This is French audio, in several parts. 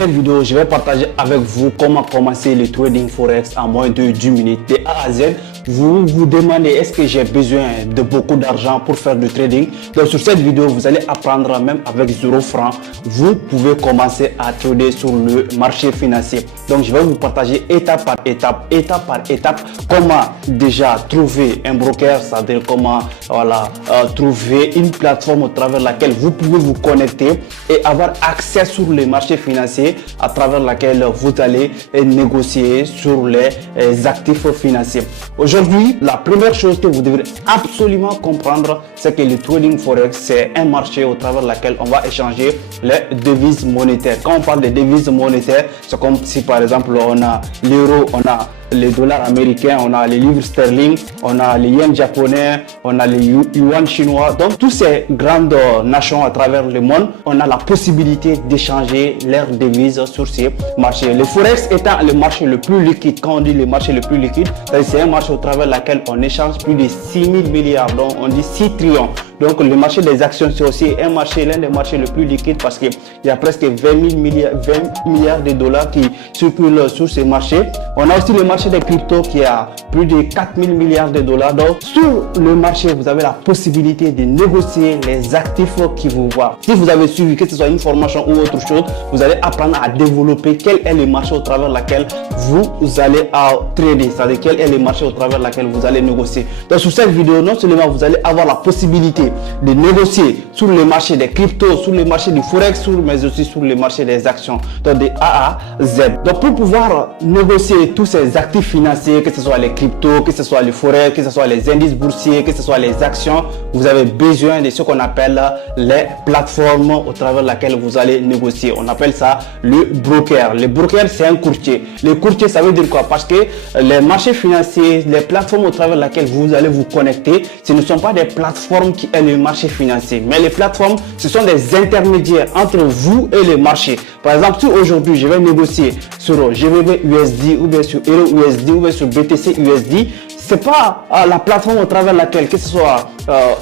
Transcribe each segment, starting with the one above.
cette vidéo, je vais partager avec vous comment commencer le trading forex en moins de 10 minutes de A à Z. Vous vous demandez est-ce que j'ai besoin de beaucoup d'argent pour faire du trading. Donc sur cette vidéo, vous allez apprendre même avec 0 francs, vous pouvez commencer à trader sur le marché financier. Donc je vais vous partager étape par étape, comment déjà trouver un broker, c'est-à-dire comment trouver une plateforme au travers laquelle vous pouvez vous connecter et avoir accès sur les marchés financiers à travers laquelle vous allez négocier sur les actifs financiers. Aujourd'hui, la première chose que vous devrez absolument comprendre, c'est que le trading forex, c'est un marché au travers laquelle on va échanger les devises monétaires. Quand on parle de devises monétaires, c'est comme si par exemple on a l'euro, on a les dollars américains, on a les livres sterling, on a les yens japonais, on a les yuan chinois. Donc, toutes ces grandes nations à travers le monde, on a la possibilité d'échanger leurs devises sur ces marchés. Le forex étant le marché le plus liquide, quand on dit le marché le plus liquide, c'est un marché au travers lequel on échange plus de 6 000 milliards, donc on dit 6 trillions. Donc, le marché des actions, c'est aussi un marché, l'un des marchés les plus liquides parce qu'il y a presque 20 milliards de dollars qui circulent sur ces marchés. On a aussi le marché des cryptos qui a plus de 4 000 milliards de dollars. Donc, sur le marché, vous avez la possibilité de négocier les actifs qui vous voient. Si vous avez suivi, que ce soit une formation ou autre chose, vous allez apprendre à développer quel est le marché au travers lequel vous allez trader, c'est-à-dire quel est le marché au travers lequel vous allez négocier. Donc, sur cette vidéo, non seulement vous allez avoir la possibilité de négocier sur le marché des cryptos, sur le marché du forex, mais aussi sur le marché des actions, donc de A à Z. Donc, pour pouvoir négocier tous ces actifs financiers, que ce soit les cryptos, que ce soit le forex, que ce soit les indices boursiers, que ce soit les actions, vous avez besoin de ce qu'on appelle les plateformes au travers laquelle vous allez négocier. On appelle ça le broker. Le broker, c'est un courtier. Le courtier, ça veut dire quoi? Parce que les marchés financiers, les plateformes au travers laquelle vous allez vous connecter, ce ne sont pas des plateformes qui est le marché financier, mais les plateformes, ce sont des intermédiaires entre vous et le marché. Par exemple, si aujourd'hui je vais négocier sur GBP USD ou bien sur Euro USD ou bien sur BTC USD, c'est pas la plateforme au travers laquelle, que ce soit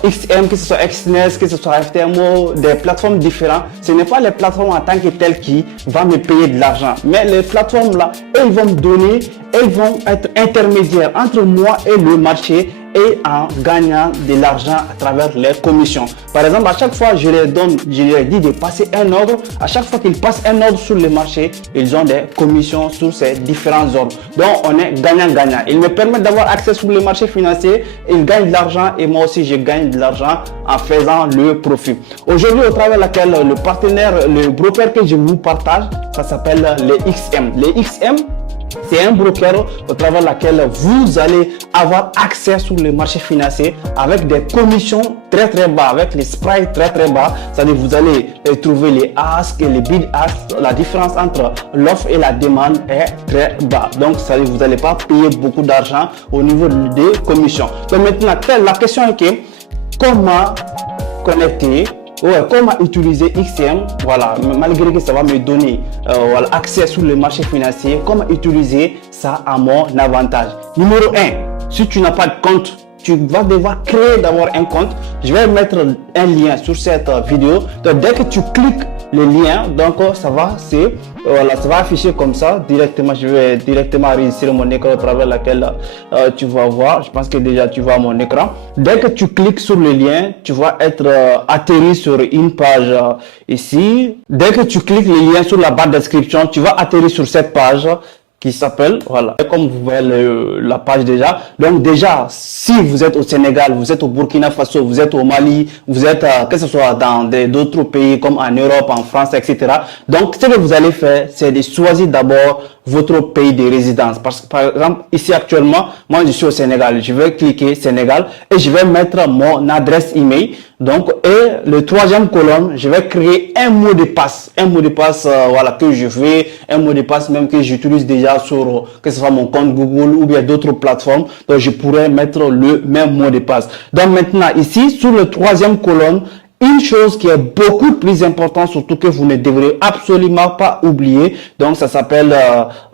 XM, que ce soit XNES, que ce soit FTMO, des plateformes différentes, ce n'est pas les plateformes en tant que telles qui vont me payer de l'argent, mais les plateformes là, elles vont me donner, elles vont être intermédiaires entre moi et le marché et en gagnant de l'argent à travers les commissions. Par exemple, à chaque fois je leur dis de passer un ordre, à chaque fois qu'ils passent un ordre sur le marché, ils ont des commissions sur ces différents ordres. Donc on est gagnant-gagnant. Ils me permettent d'avoir accès sur le marché financier, ils gagnent de l'argent et moi aussi je gagne de l'argent en faisant le profit. Aujourd'hui, au travers laquelle le partenaire, le broker que je vous partage, ça s'appelle les XM. Les XM, c'est un broker au travers laquelle vous allez avoir accès sur le marché financier avec des commissions très bas, avec les spreads très bas. C'est-à-dire vous allez trouver les ask et les bid ask. La différence entre l'offre et la demande est très bas. Donc ça veut dire vous n'allez pas payer beaucoup d'argent au niveau des commissions. Donc maintenant, la question est que comment connecter, comment utiliser XM, malgré que ça va me donner accès sur le marché financier, comment utiliser ça à mon avantage. Numéro 1, si tu n'as pas de compte, tu vas devoir créer d'abord un compte. Je vais mettre un lien sur cette vidéo. Donc dès que tu cliques le lien, donc ça va afficher comme ça directement. Je vais directement enregistrer mon écran au travers laquelle tu vas voir. Je pense que déjà tu vois mon écran. Dès que tu cliques sur le lien, tu vas être atterri sur une page ici. Dès que tu cliques le lien sur la barre de description, tu vas atterrir sur cette page qui s'appelle, comme vous voyez la page déjà. Donc déjà, si vous êtes au Sénégal, vous êtes au Burkina Faso, vous êtes au Mali, vous êtes que ce soit dans d'autres pays comme en Europe, en France, etc. Donc ce que vous allez faire, c'est de choisir d'abord votre pays de résidence. Parce que par exemple, ici actuellement, moi je suis au Sénégal, je vais cliquer Sénégal et je vais mettre mon adresse email. Donc, et le troisième colonne, je vais créer un mot de passe. Un mot de passe, que je fais, un mot de passe même que j'utilise déjà sur, que ce soit mon compte Google ou bien d'autres plateformes. Donc, je pourrais mettre le même mot de passe. Donc, maintenant, ici, sur le troisième colonne, une chose qui est beaucoup plus importante, surtout que vous ne devrez absolument pas oublier, donc ça s'appelle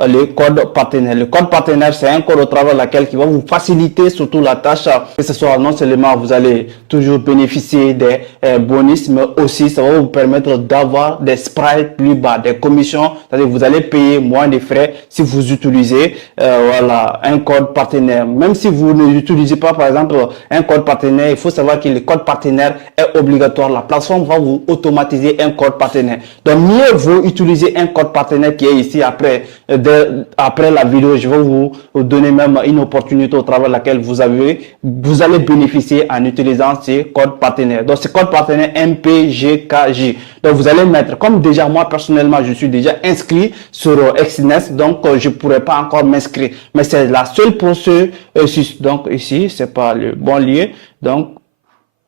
le code partenaire. Le code partenaire, c'est un code au travers lequel qui va vous faciliter surtout la tâche, que ce soit non seulement vous allez toujours bénéficier des bonus, mais aussi ça va vous permettre d'avoir des sprites plus bas, des commissions, c'est-à-dire vous allez payer moins de frais si vous utilisez voilà, un code partenaire. Même si vous n'utilisez pas par exemple un code partenaire, il faut savoir que le code partenaire est obligatoire. La plateforme va vous automatiser un code partenaire. Donc, mieux vaut utiliser un code partenaire qui est ici après la vidéo. Je vais vous donner même une opportunité au travers de laquelle vous allez bénéficier en utilisant ces codes partenaires. Donc, ce code partenaire MPGKJ. Donc, vous allez mettre, comme déjà moi personnellement, je suis déjà inscrit sur Exness, donc je ne pourrais pas encore m'inscrire. Mais c'est la seule processus. Donc, ici, c'est pas le bon lieu. Donc,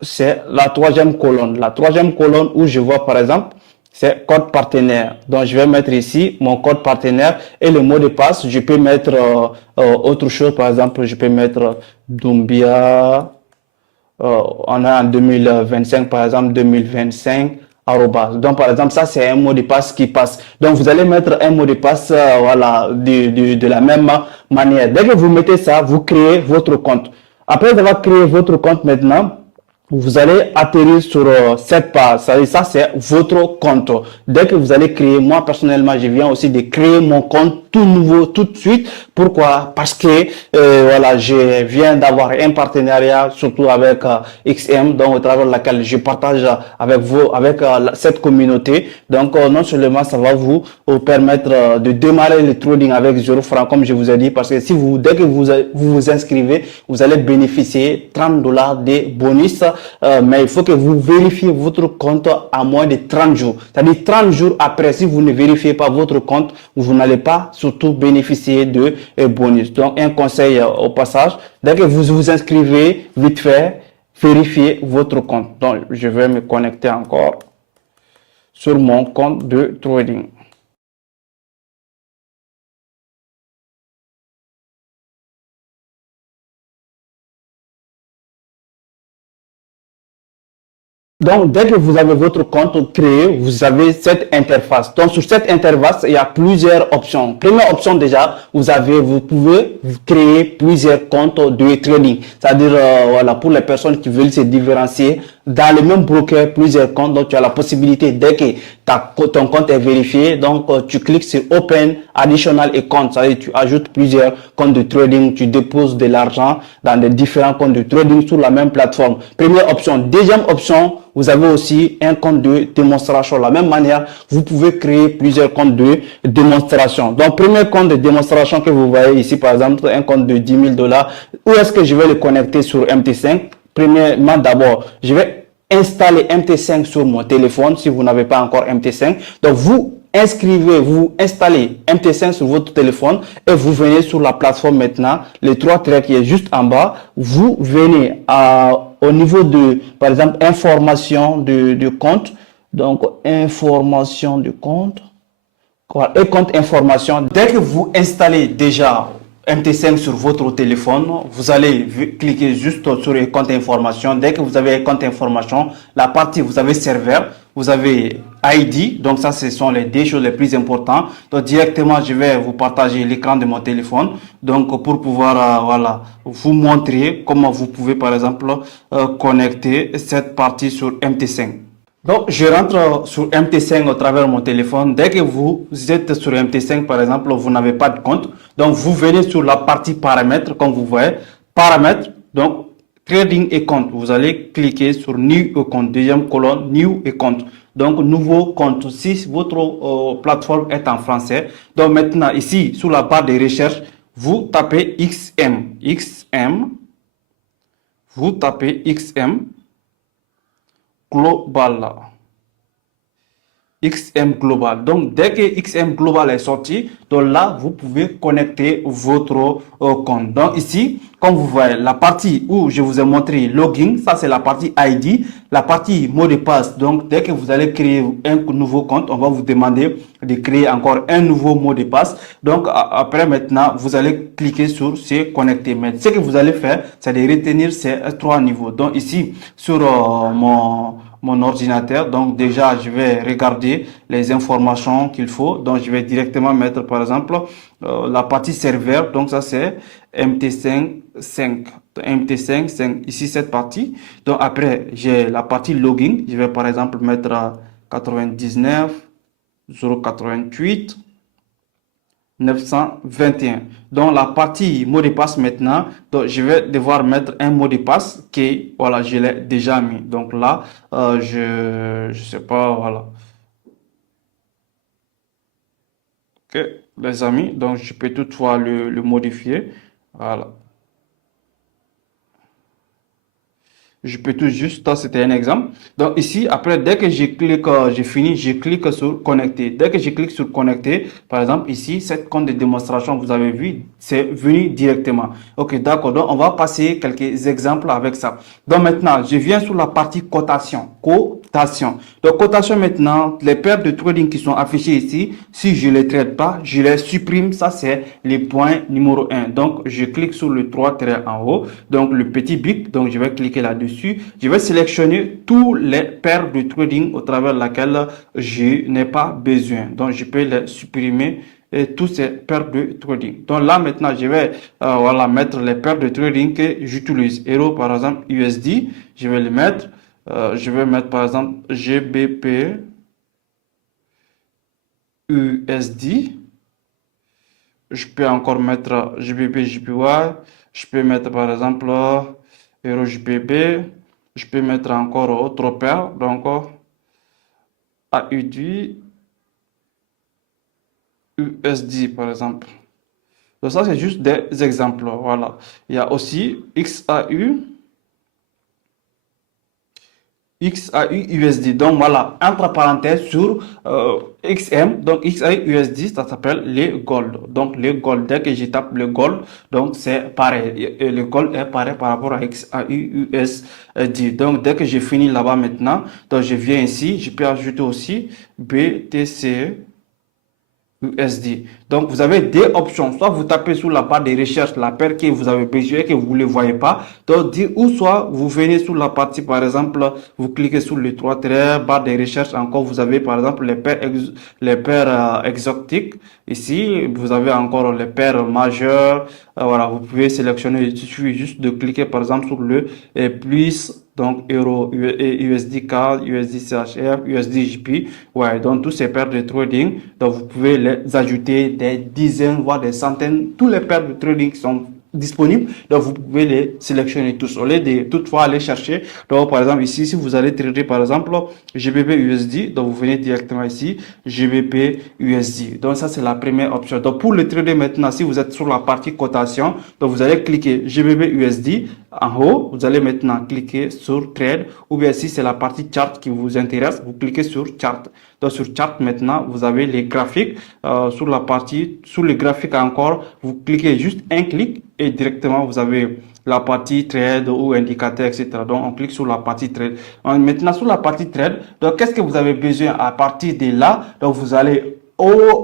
c'est la troisième colonne. La troisième colonne où je vois par exemple, c'est code partenaire. Donc, je vais mettre ici mon code partenaire et le mot de passe. Je peux mettre autre chose. Par exemple, je peux mettre Doumbia. On a en 2025, par exemple, 2025. Donc, par exemple, ça, c'est un mot de passe qui passe. Donc, vous allez mettre un mot de passe, voilà, de la même manière. Dès que vous mettez ça, vous créez votre compte. Après avoir créé votre compte maintenant, vous allez atterrir sur cette page. Ça, c'est votre compte. Dès que vous allez créer, moi personnellement, je viens aussi de créer mon compte tout nouveau, tout de suite. Pourquoi? Parce que voilà, je viens d'avoir un partenariat, surtout avec XM, donc au travers de laquelle je partage avec vous, avec cette communauté. Donc non seulement ça va vous permettre de démarrer le trading avec 0 francs, comme je vous ai dit, parce que si dès que vous inscrivez, vous allez bénéficier $30 de bonus. Mais il faut que vous vérifiez votre compte à moins de 30 jours. C'est-à-dire 30 jours après, si vous ne vérifiez pas votre compte, vous n'allez pas surtout bénéficier de bonus. Donc, un conseil au passage, dès que vous vous inscrivez, vite fait, vérifiez votre compte. Donc, je vais me connecter encore sur mon compte de trading. Donc, dès que vous avez votre compte créé, vous avez cette interface. Donc, sur cette interface, il y a plusieurs options. Première option déjà, vous pouvez créer plusieurs comptes de trading. C'est-à-dire, voilà, pour les personnes qui veulent se différencier, dans le même broker, plusieurs comptes. Donc, tu as la possibilité, dès que ton compte est vérifié, donc tu cliques sur Open Additional Account. C'est-à-dire, tu ajoutes plusieurs comptes de trading, tu déposes de l'argent dans des différents comptes de trading sur la même plateforme. Première option. Deuxième option, vous avez aussi un compte de démonstration. De la même manière, vous pouvez créer plusieurs comptes de démonstration. Donc, premier compte de démonstration que vous voyez ici, par exemple, un compte de $10,000. Où est-ce que je vais le connecter sur MT5? Premièrement, d'abord, je vais installer MT5 sur mon téléphone si vous n'avez pas encore MT5. Donc, vous installez MT5 sur votre téléphone et vous venez sur la plateforme maintenant, les trois traits qui est juste en bas. Vous venez au niveau de, par exemple, information de compte. Donc, information de compte. Et compte information. Dès que vous installez déjà MT5 sur votre téléphone, vous allez cliquer juste sur le compte information. Dès que vous avez compte information, la partie, vous avez serveur, vous avez ID. Donc ça, ce sont les deux choses les plus importantes. Donc directement, je vais vous partager l'écran de mon téléphone. Donc pour pouvoir voilà, vous montrer comment vous pouvez par exemple connecter cette partie sur MT5. Donc, je rentre sur MT5 au travers de mon téléphone. Dès que vous êtes sur MT5, par exemple, vous n'avez pas de compte. Donc, vous venez sur la partie paramètres, comme vous voyez. Paramètres, donc, trading et compte. Vous allez cliquer sur New Account, deuxième colonne, New Account. Donc, nouveau compte. Si votre plateforme est en français. Donc, maintenant, ici, sur la barre de recherche, vous tapez XM. XM. Vous tapez XM. Global. XM Global. Donc, dès que XM Global est sorti, donc là, vous pouvez connecter votre compte. Donc, ici, comme vous voyez, la partie où je vous ai montré login, ça c'est la partie ID. La partie mot de passe, donc dès que vous allez créer un nouveau compte, on va vous demander de créer encore un nouveau mot de passe. Donc, après maintenant, vous allez cliquer sur se connecter. Mais ce que vous allez faire, c'est de retenir ces trois niveaux. Donc, ici, sur mon mon ordinateur. Donc déjà, je vais regarder les informations qu'il faut. Donc je vais directement mettre par exemple la partie serveur. Donc ça c'est MT5 5. Ici cette partie. Donc après, j'ai la partie login. Je vais par exemple mettre 99 088 921. Donc la partie mot de passe maintenant, donc je vais devoir mettre un mot de passe qui, voilà, je l'ai déjà mis. Donc là, je sais pas, voilà. Ok, les amis, donc je peux toutefois le modifier. Voilà. Je peux tout juste, ça c'était un exemple. Donc ici, après, dès que je clique, j'ai fini, je clique sur connecter. Dès que je clique sur connecter, par exemple ici, cette compte de démonstration, vous avez vu, c'est venu directement. Ok, d'accord. Donc on va passer quelques exemples avec ça. Donc maintenant, je viens sur la partie cotation. Cotation. Donc cotation maintenant, les paires de trading qui sont affichées ici, si je les traite pas, je les supprime. Ça c'est les points numéro 1. Donc je clique sur le 3 traits en haut. Donc le petit bip, donc je vais cliquer là-dessus. Je vais sélectionner tous les paires de trading au travers laquelle je n'ai pas besoin. Donc, je peux les supprimer et tous ces paires de trading. Donc là, maintenant, je vais voilà, mettre les paires de trading que j'utilise. Euro, par exemple, USD, je vais les mettre. Je vais mettre, par exemple, GBP, USD. Je peux encore mettre GBP, JPY. Je peux mettre, par exemple, Euro JPB. Je peux mettre encore autre paire, donc AUD, USD par exemple. Donc ça, c'est juste des exemples. Voilà. Il y a aussi XAU, XAU-USD. Donc voilà, entre parenthèses sur XM, donc XAU-USD, ça s'appelle les gold. Donc les gold, dès que je tape le gold, donc c'est pareil. Et le gold est pareil par rapport à XAU-USD. Donc dès que j'ai fini là-bas maintenant, donc je viens ici, je peux ajouter aussi BTC. USD. Donc, vous avez deux options. Soit vous tapez sur la barre de recherche la paire que vous avez besoin et que vous ne le voyez pas. Donc, ou soit vous venez sur la partie, par exemple, vous cliquez sur les trois traits, barre de recherche. Encore, vous avez, par exemple, les paires exotiques. Ici, vous avez encore les paires majeures. Voilà, vous pouvez sélectionner. Il suffit juste de cliquer, par exemple, sur le plus. Donc, euro, USD CAD, USD CHF, USD JP. Ouais, donc tous ces paires de trading. Donc, vous pouvez les ajouter des dizaines, voire des centaines. Tous les paires de trading qui sont disponibles. Donc, vous pouvez les sélectionner tous. Au lieu de toutefois aller chercher. Donc, par exemple, ici, si vous allez trader, par exemple, GBP USD, donc vous venez directement ici, GBP USD. Donc, ça, c'est la première option. Donc, pour le trader maintenant, si vous êtes sur la partie cotation, donc vous allez cliquer GBP USD. En haut, vous allez maintenant cliquer sur Trade, ou bien si c'est la partie Chart qui vous intéresse, vous cliquez sur Chart. Donc sur Chart maintenant, vous avez les graphiques. Sur la partie, sur les graphiques encore, vous cliquez juste un clic et directement vous avez la partie Trade ou indicateur, etc. Donc on clique sur la partie Trade. Maintenant sur la partie Trade, donc qu'est-ce que vous avez besoin à partir de là? Donc vous allez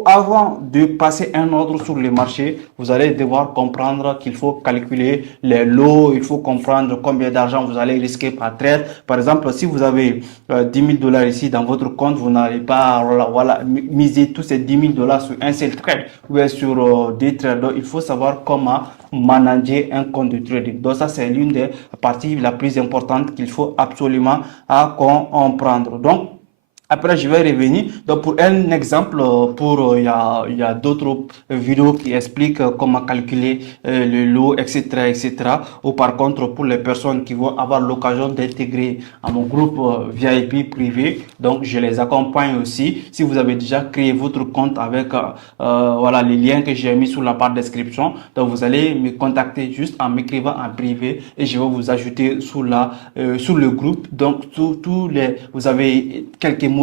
avant de passer un ordre sur le marché, vous allez devoir comprendre qu'il faut calculer les lots, il faut comprendre combien d'argent vous allez risquer par trade. Par exemple, si vous avez 10 000 dollars ici dans votre compte, vous n'allez pas miser tous ces 10 000 dollars sur un seul trade ou bien sur des trades. Donc, il faut savoir comment manager un compte de trading. Donc, ça, c'est l'une des parties la plus importante qu'il faut absolument comprendre. Donc, après, je vais revenir. Donc, pour un exemple, il y a d'autres vidéos qui expliquent comment calculer le lot, etc., etc. Ou par contre, pour les personnes qui vont avoir l'occasion d'intégrer à mon groupe VIP privé, donc je les accompagne aussi. Si vous avez déjà créé votre compte avec voilà les liens que j'ai mis sur la barre description, donc vous allez me contacter juste en m'écrivant en privé et je vais vous ajouter sous le groupe. Donc, vous avez quelques modules,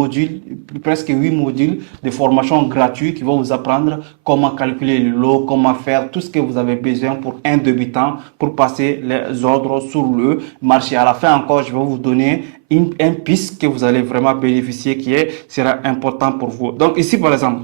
presque 8 modules de formation gratuits qui vont vous apprendre comment calculer le lot, comment faire tout ce que vous avez besoin pour un débutant pour passer les ordres sur le marché. À la fin encore, je vais vous donner un piste que vous allez vraiment bénéficier sera important pour vous. Donc ici par exemple,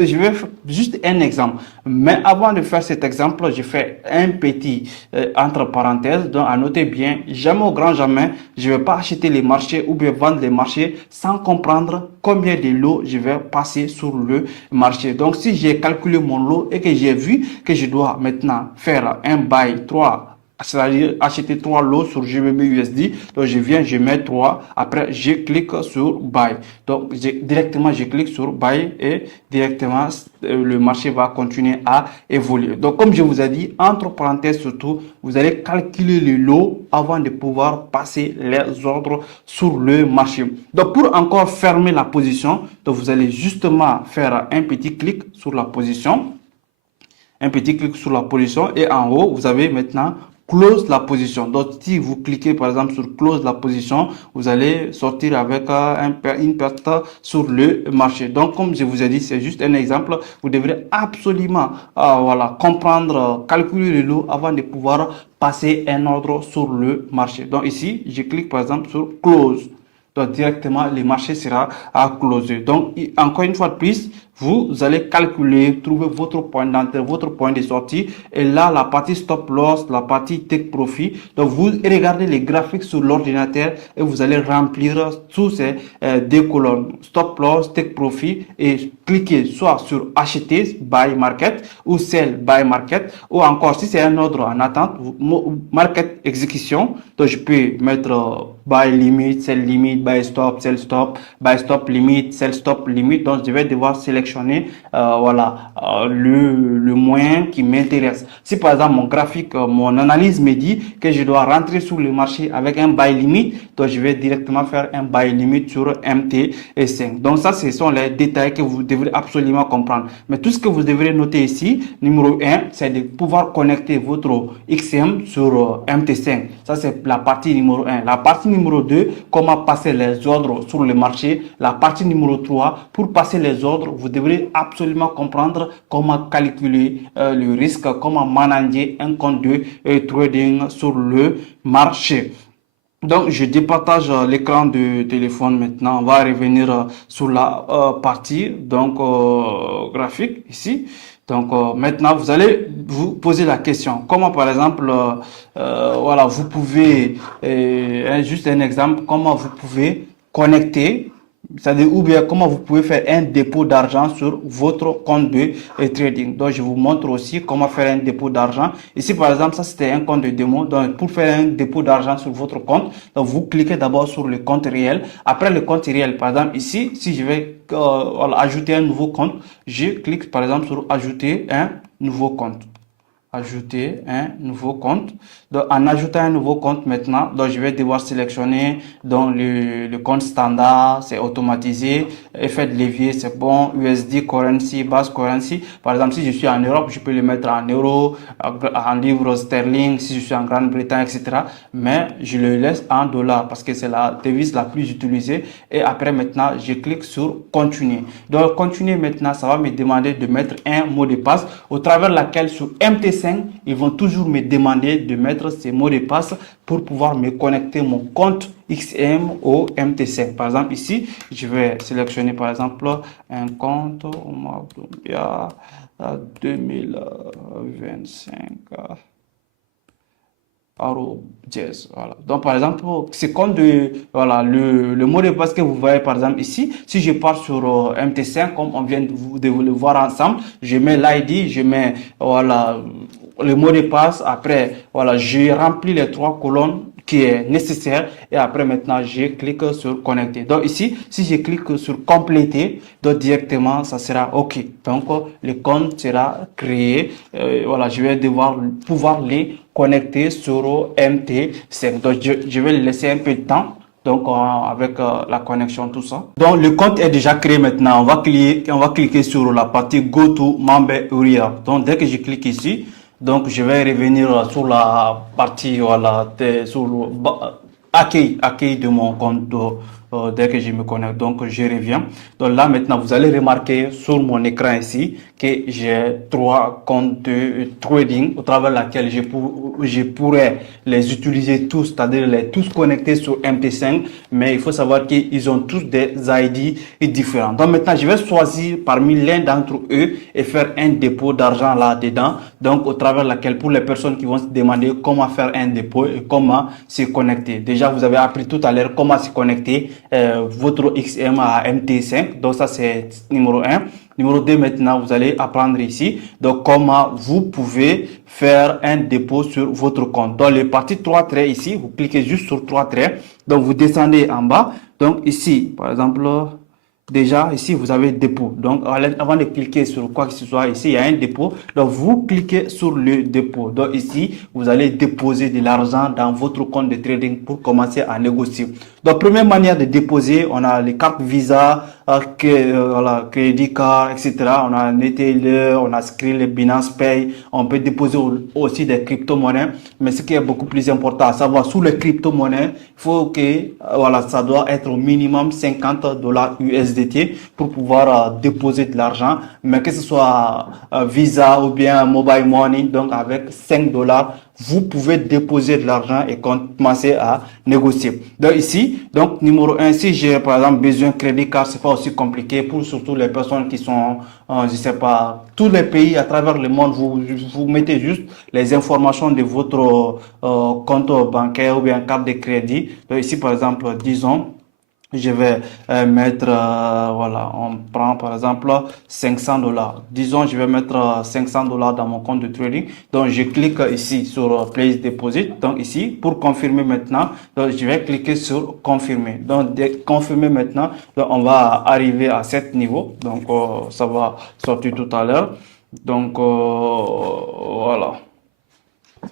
je vais faire juste un exemple. Mais avant de faire cet exemple, je fais un petit entre parenthèses. Donc à noter bien, jamais au grand jamais, je ne vais pas acheter les marchés ou bien vendre les marchés sans comprendre combien de lots je vais passer sur le marché. Donc si j'ai calculé mon lot et que j'ai vu que je dois maintenant faire un buy 3, c'est-à-dire acheter 3 lots sur GBP USD. Donc je viens, je mets 3. Après, je clique sur Buy. Donc directement, je clique sur Buy et directement, le marché va continuer à évoluer. Donc comme je vous ai dit, entre parenthèses surtout, vous allez calculer le lot avant de pouvoir passer les ordres sur le marché. Donc pour encore fermer la position, donc vous allez justement faire un petit clic sur la position. Un petit clic sur la position et en haut, vous avez maintenant close la position. Donc, si vous cliquez par exemple sur close la position, vous allez sortir avec une perte sur le marché. Donc, comme je vous ai dit, c'est juste un exemple. Vous devrez absolument comprendre, calculer le lot avant de pouvoir passer un ordre sur le marché. Donc, ici, je clique par exemple sur close. Donc, directement, le marché sera à closer. Donc, encore une fois de plus, vous allez calculer, trouver votre point d'entrée, votre point de sortie. Et là, la partie stop loss, la partie take profit. Donc, vous regardez les graphiques sur l'ordinateur et vous allez remplir tous ces deux colonnes. Stop loss, take profit et cliquez soit sur acheter, buy market ou sell, buy market. Ou encore, si c'est un ordre en attente, market exécution. Donc, je peux mettre buy limit, sell limit, buy stop, sell stop, buy stop limit, sell stop limit. Donc, je vais devoir sélectionner le moyen qui m'intéresse. Si par exemple mon graphique, mon analyse me dit que je dois rentrer sur le marché avec un buy limit, donc je vais directement faire un buy limit sur MT5. Donc ça, ce sont les détails que vous devrez absolument comprendre. Mais tout ce que vous devrez noter ici, numéro 1, c'est de pouvoir connecter votre XM sur MT5. Ça, c'est la partie numéro 1. La partie numéro 2, comment passer les ordres sur le marché. La partie numéro 3, pour passer les ordres, vous devrez absolument comprendre comment calculer le risque, comment manager un compte de trading sur le marché. Donc, je départage l'écran de téléphone maintenant. On va revenir sur la partie graphique ici. Donc, maintenant, vous allez vous poser la question. Comment, par exemple, vous pouvez, juste un exemple, comment vous pouvez connecter, c'est-à-dire, ou bien comment vous pouvez faire un dépôt d'argent sur votre compte de trading. Donc, je vous montre aussi comment faire un dépôt d'argent. Ici, par exemple, ça, c'était un compte de démo. Donc, pour faire un dépôt d'argent sur votre compte, donc, vous cliquez d'abord sur le compte réel. Après le compte réel, par exemple, ici, si je vais ajouter un nouveau compte, je clique, par exemple, sur ajouter un nouveau compte. Ajouter un nouveau compte. Donc, en ajoutant un nouveau compte maintenant, donc je vais devoir sélectionner donc le compte standard, c'est automatisé, effet de levier, c'est bon, USD currency, base currency. Par exemple, si je suis en Europe, je peux le mettre en euros, en livres sterling, si je suis en Grande-Bretagne, etc. Mais je le laisse en dollars parce que c'est la devise la plus utilisée. Et après, maintenant, je clique sur continuer. Donc, continuer maintenant, ça va me demander de mettre un mot de passe au travers laquelle sur MT5, ils vont toujours me demander de mettre ces mots de passe pour pouvoir me connecter mon compte XM au MT5. Par exemple, ici, je vais sélectionner par exemple un compte Omablumbia 2025. Voilà. Donc, par exemple, c'est comme le mot de passe que vous voyez, par exemple, ici. Si je pars sur MT5, comme on vient de le voir ensemble, je mets l'ID, je mets, le mot de passe. Après, je remplis les 3 colonnes qui est nécessaire et après maintenant je clique sur connecter. Donc ici, si je clique sur compléter, donc directement ça sera OK. Donc le compte sera créé. Je vais devoir pouvoir les connecter sur MT5. Donc je vais laisser un peu de temps. Donc, avec la connexion, tout ça. Donc, le compte est déjà créé maintenant. On va cliquer sur la partie Go to Member Area. Donc, dès que je clique ici, donc je vais revenir sur la partie, sur accueil de mon compte dès que je me connecte. Donc, je reviens. Donc là, maintenant, vous allez remarquer sur mon écran ici que j'ai 3 comptes de trading au travers laquelle je pourrais les utiliser tous, c'est-à-dire les tous connectés sur MT5, mais il faut savoir qu'ils ont tous des ID différents. Donc maintenant, je vais choisir parmi l'un d'entre eux et faire un dépôt d'argent là-dedans. Donc au travers laquelle, pour les personnes qui vont se demander comment faire un dépôt et comment se connecter. Déjà, vous avez appris tout à l'heure comment se connecter votre XM à MT5. Donc ça, c'est numéro un. Numéro 2, maintenant, vous allez apprendre ici donc comment vous pouvez faire un dépôt sur votre compte. Dans les parties 3 traits ici, vous cliquez juste sur 3 traits. Donc, vous descendez en bas. Donc, ici, par exemple, déjà, ici, vous avez dépôt. Donc, avant de cliquer sur quoi que ce soit, ici, il y a un dépôt. Donc, vous cliquez sur le dépôt. Donc, ici, vous allez déposer de l'argent dans votre compte de trading pour commencer à négocier. Donc, première manière de déposer, on a les cartes Visa, voilà, Crédit Card, etc. On a Neteller, on a Skrill, Binance Pay. On peut déposer aussi des crypto-monnaies. Mais ce qui est beaucoup plus important à savoir, sous les crypto-monnaies, il faut que, voilà, ça doit être au minimum 50 dollars USDT pour pouvoir déposer de l'argent. Mais que ce soit Visa ou bien Mobile Money, donc avec 5 dollars, vous pouvez déposer de l'argent et commencer à négocier. Donc ici, donc numéro un, si j'ai par exemple besoin de crédit card, c'est pas aussi compliqué pour surtout les personnes qui sont, je sais pas, tous les pays à travers le monde, vous mettez juste les informations de votre compte bancaire ou bien carte de crédit. Donc ici par exemple, disons, je vais mettre, voilà, on prend par exemple 500 dollars. Disons, je vais mettre 500 dollars dans mon compte de trading. Donc, je clique ici sur Place Deposit. Donc, ici, pour confirmer maintenant, donc, je vais cliquer sur Confirmer. Donc, dès confirmer maintenant, donc, on va arriver à 7 niveaux. Donc, ça va sortir tout à l'heure. Donc, voilà,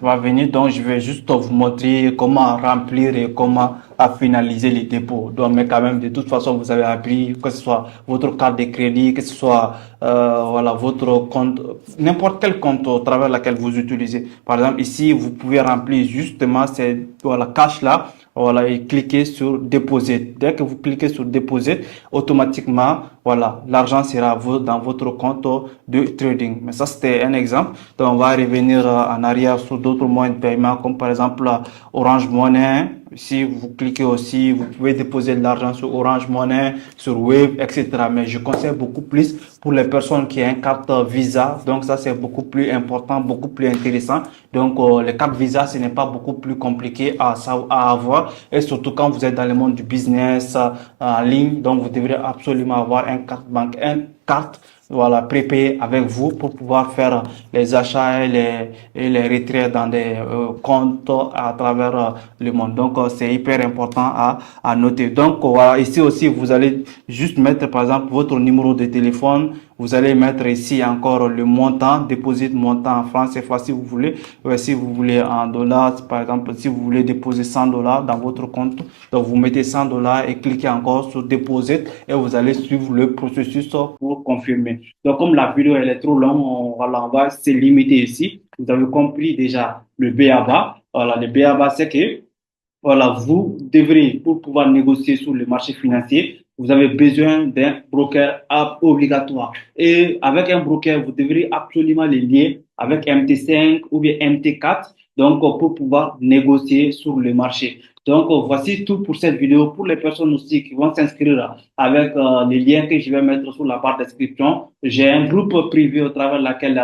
va venir. Donc, je vais juste vous montrer comment remplir et comment finaliser les dépôts. Donc, mais quand même, de toute façon, vous avez appris que ce soit votre carte de crédit, que ce soit voilà, votre compte, n'importe quel compte au travers lequel vous utilisez. Par exemple, ici, vous pouvez remplir justement ces voilà, cash là. Voilà, et cliquez sur déposer. Dès que vous cliquez sur déposer, automatiquement, voilà, l'argent sera dans votre compte de trading. Mais ça, c'était un exemple. Donc, on va revenir en arrière sur d'autres moyens de paiement, comme par exemple Orange Money. Si vous cliquez aussi, vous pouvez déposer de l'argent sur Orange Money, sur Wave, etc. Mais je conseille beaucoup plus pour les personnes qui ont une carte Visa. Donc, ça, c'est beaucoup plus important, beaucoup plus intéressant. Donc, les cartes Visa, ce n'est pas beaucoup plus compliqué à avoir. Et surtout quand vous êtes dans le monde du business en ligne. Donc, vous devrez absolument avoir une carte banque, une carte voilà, prépayée avec vous pour pouvoir faire les achats et les retraits dans des comptes à travers le monde. Donc, c'est hyper important à noter. Donc, voilà, ici aussi, vous allez juste mettre, par exemple, votre numéro de téléphone. Vous allez mettre ici encore le montant, déposer montant en francs CFA si vous voulez. Si vous voulez en dollars, par exemple, si vous voulez déposer 100 dollars dans votre compte, donc vous mettez 100 dollars et cliquez encore sur déposer et vous allez suivre le processus pour confirmer. Donc, comme la vidéo elle est trop longue, voilà, on va se limiter ici. Vous avez compris déjà le BABA. Voilà, le BABA, c'est que voilà, vous devrez, pour pouvoir négocier sur le marché financier, vous avez besoin d'un broker obligatoire. Et avec un broker, vous devrez absolument les lier avec MT5 ou bien MT4, donc pour pouvoir négocier sur le marché. Donc, voici tout pour cette vidéo. Pour les personnes aussi qui vont s'inscrire avec les liens que je vais mettre sur la barre description, j'ai un groupe privé au travers lequel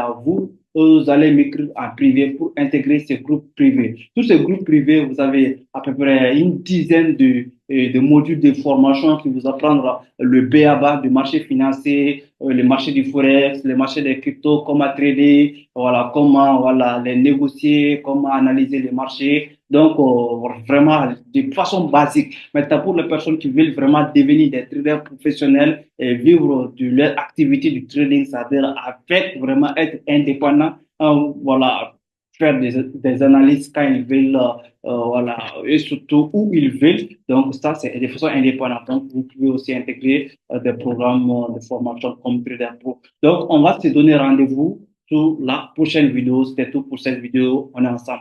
vous allez m'écrire en privé pour intégrer ces groupes privés. Tous ces groupes privés, vous avez à peu près une dizaine de modules de formation qui vous apprendra le BABA du marché financier, le marché du forex, le marché des cryptos, comment trader, voilà, comment voilà, les négocier, comment analyser les marchés. Donc, vraiment, de façon basique. Maintenant, pour les personnes qui veulent vraiment devenir des traders professionnels et vivre de leur activité du trading, c'est-à-dire avec vraiment être indépendant, voilà, faire des analyses quand ils veulent, voilà, et surtout où ils veulent. Donc, ça, c'est de façon indépendante. Donc, vous pouvez aussi intégrer des programmes de formation comme Trader Pro. Donc, on va se donner rendez-vous sur la prochaine vidéo. C'était tout pour cette vidéo. On est ensemble.